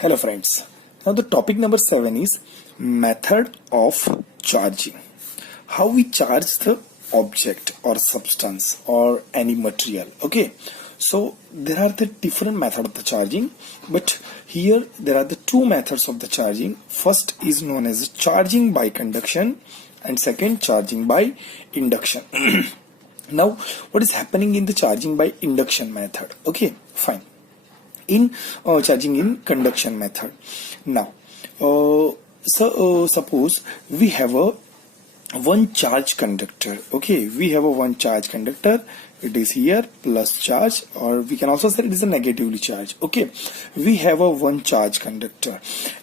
Hello friends. Now the topic number 7 is method of charging. How we charge the object or substance or any material. Okay. So there are the different methods of the charging, but here there are the two methods of the charging. First is known as charging by conduction and second charging by induction. Now what is happening in the charging by induction method? Okay, fine. In charging in conduction method. Now suppose we have a one charge conductor. Okay, we have a one charge conductor. It is here plus charge, or we can also say it is a negatively charged. Okay, we have a one charge conductor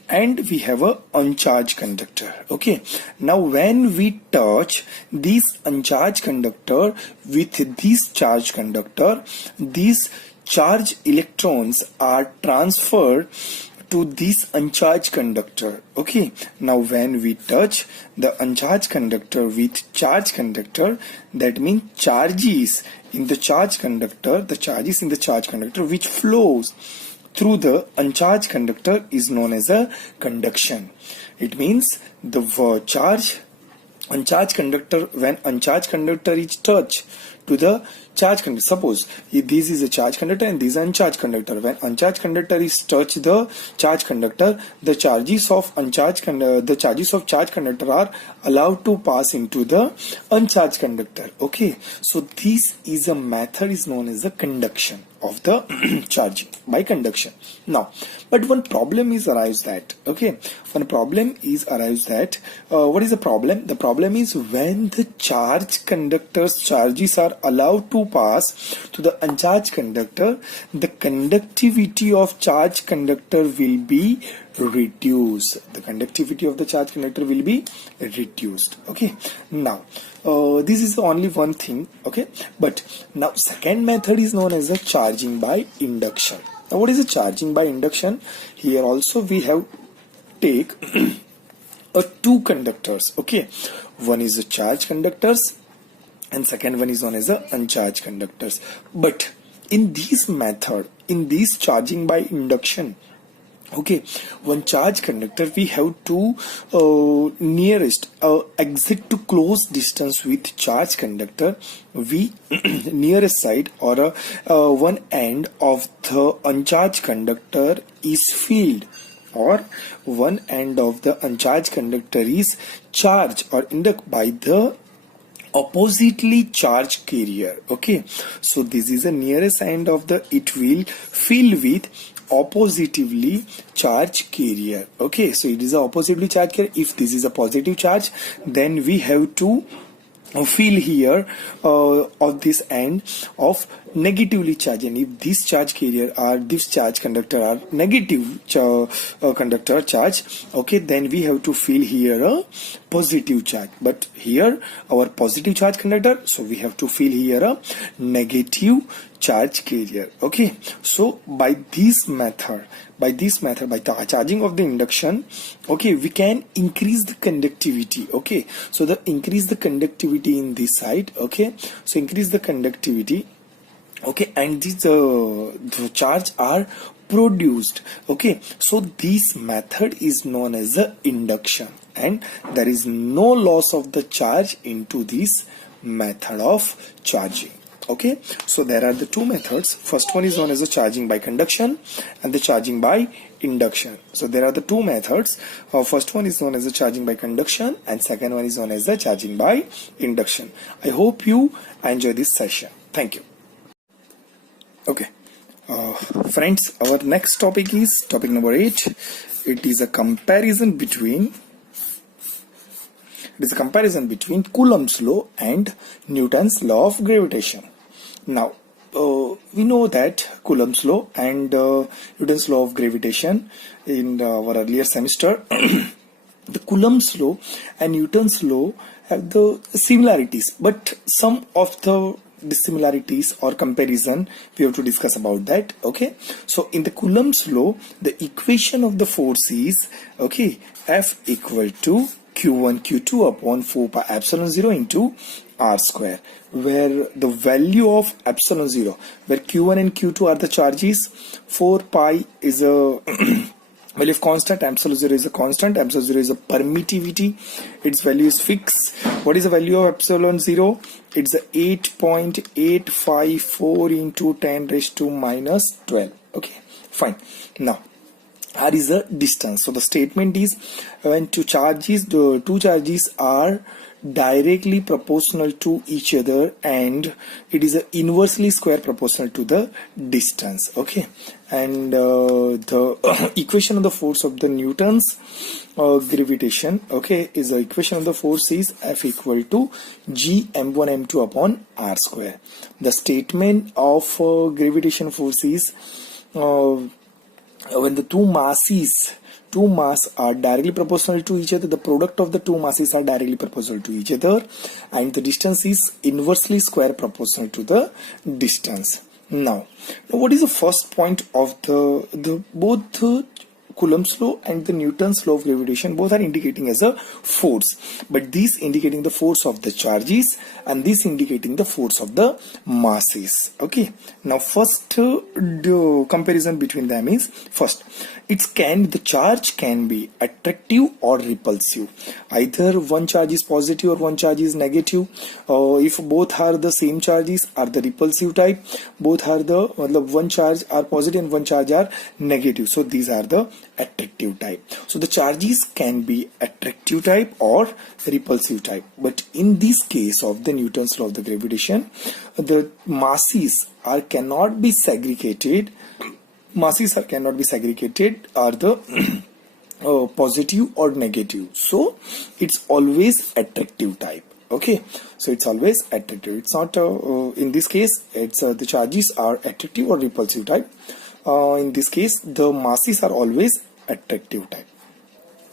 and we have a uncharged conductor. Okay, now when we touch this uncharged conductor with this charged conductor, these charged electrons are transferred to this uncharged conductor. Okay, now when we touch the uncharged conductor with charged conductor, that means charges in the charged conductor, the charges in the charged conductor which flows through the uncharged conductor is known as a conduction. It means the uncharged conductor, when uncharged conductor is touched to the charged conductor. Suppose this is a charged conductor and this is uncharged conductor. When uncharged conductor is touched the charged conductor, the charges of charged conductor are allowed to pass into the uncharged conductor. Okay, so this is a method is known as the conduction of the charging by conduction. Now, but one problem is arrives that, okay, one problem is arrives that what is the problem? The problem is when the charged conductor's charges are allowed to pass to the uncharged conductor, the conductivity of charged conductor will be reduced. The conductivity of the charged conductor will be reduced. Okay, now this is only one thing. Okay, but now second method is known as the charging by induction. Now what is the charging by induction? Here also we have take two conductors. Okay, one is the charged conductors and second one is known as the uncharged conductors. But in this method, in this charging by induction, okay, one charge conductor we have to nearest exit to close distance with charge conductor. We nearest side or one end of the uncharged conductor is filled, or one end of the uncharged conductor is charged or inducted by the oppositely charged carrier. Okay, so this is the nearest end of the, it will fill with oppositively charged carrier. Okay, so it is a oppositively charged carrier. If this is a positive charge, then we have to fill here of this end of negatively charged, and if this charge carrier or this charge conductor are negative conductor charge, okay, then we have to fill here a positive charge. But here our positive charge conductor, so we have to fill here a negative charge carrier. Okay, so by this method, by the charging of the induction, okay, we can increase the conductivity. Okay, so the increase the conductivity in this side. Okay, so increase the conductivity. Okay, and these the charge are produced. Okay, so this method is known as the induction, and there is no loss of the charge into this method of charging. Okay, so there are the two methods. First one is known as the charging by conduction and the charging by induction. So there are the two methods. First one is known as the charging by conduction and second one is known as the charging by induction. I hope you enjoy this session. Thank you. Okay, friends, our next topic is topic number 8. It is a comparison between Coulomb's law and Newton's law of gravitation. Now we know that Coulomb's law and Newton's law of gravitation in our earlier semester. The Coulomb's law and Newton's law have the similarities, but some of the dissimilarities or comparison we have to discuss about that. Okay, so in the Coulomb's law, the equation of the force is, okay, F equal to Q1 Q2 upon 4 pi epsilon 0 into R square, where the value of epsilon 0, where Q1 and Q2 are the charges, 4 pi is a Value of constant, epsilon 0 is a constant, epsilon 0 is a permittivity, its value is fixed. What is the value of epsilon 0? It's a 8.854 into 10 raised to minus 12. Okay, fine. Now R is the distance. So the statement is when the two charges are directly proportional to each other and it is a inversely square proportional to the distance. Okay, and the equation of the force of the Newton's gravitation, okay, is the equation of the force is F equal to G m1 m2 upon r square. The statement of gravitation force is when the two masses are directly proportional to each other, the product of the two masses are directly proportional to each other, and the distance is inversely square proportional to the distance. Now what is the first point of the both the Coulomb's law and the Newton's law of gravitation both are indicating as a force, but this indicating the force of the charges and this indicating the force of the masses. Okay, now first the comparison between them is, first the charge can be attractive or repulsive. Either one charge is positive or one charge is negative. If both are the same charges are the repulsive type, both are the one charge are positive and one charge are negative, so these are the attractive type. So the charges can be attractive type or repulsive type, but in this case of the Newton's law of the gravitation, the masses cannot be segregated are the positive or negative, so it's always attractive type. Okay, so it's always attractive. It's not in this case it's the charges are attractive or repulsive type. In this case the masses are always attractive type.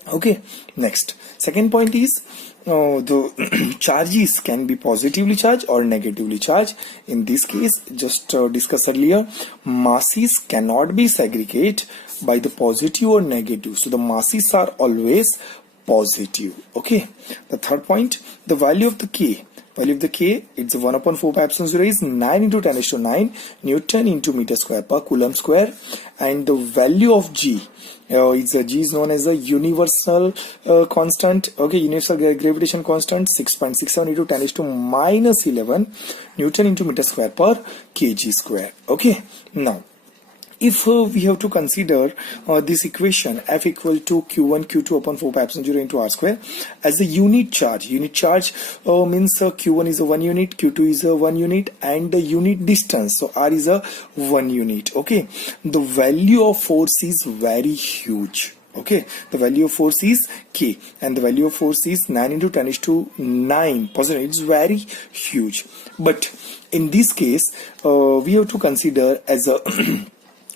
Okay, next, second point is the charges can be positively charged or negatively charged. In this case, just discussed earlier, masses cannot be segregated by the positive or negative, so the masses are always positive. Okay, the third point, the value of the K. Value of the K, it's 1 upon 4 pi epsilon 0 is 9 into 10 raised to 9 Newton into meter square per Coulomb square, and the value of G, G is known as a universal constant. Okay, universal gravitation constant, 6.67 into 10 raised to minus 11 Newton into meter square per kg square. Okay, now if we have to consider this equation F equal to Q1 Q2 upon 4 pi epsilon 0 into r square as a unit charge means Q1 is a 1 unit, Q2 is a 1 unit, and the unit distance, so r is a 1 unit. Okay, the value of force is very huge. Okay, the value of force is K, and the value of force is 9 into 10 is to 9 positive. It's very huge, but in this case we have to consider as a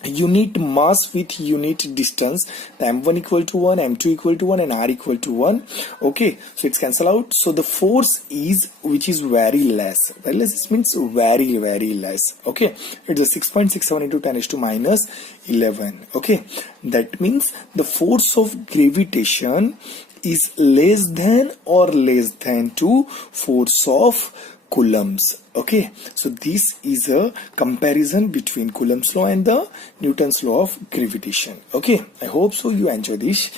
unit mass with unit distance, the m1 equal to 1, m2 equal to 1, and r equal to 1. Okay, so it's cancel out, so the force is which is very less. Very less, this means very less. Okay, it's a 6.67 into 10 is to minus 11. Okay, that means the force of gravitation is less than to force of Coulomb's. Okay, so this is a comparison between Coulomb's law and the Newton's law of gravitation. Okay, I hope so you enjoy this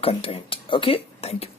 content. Okay, thank you.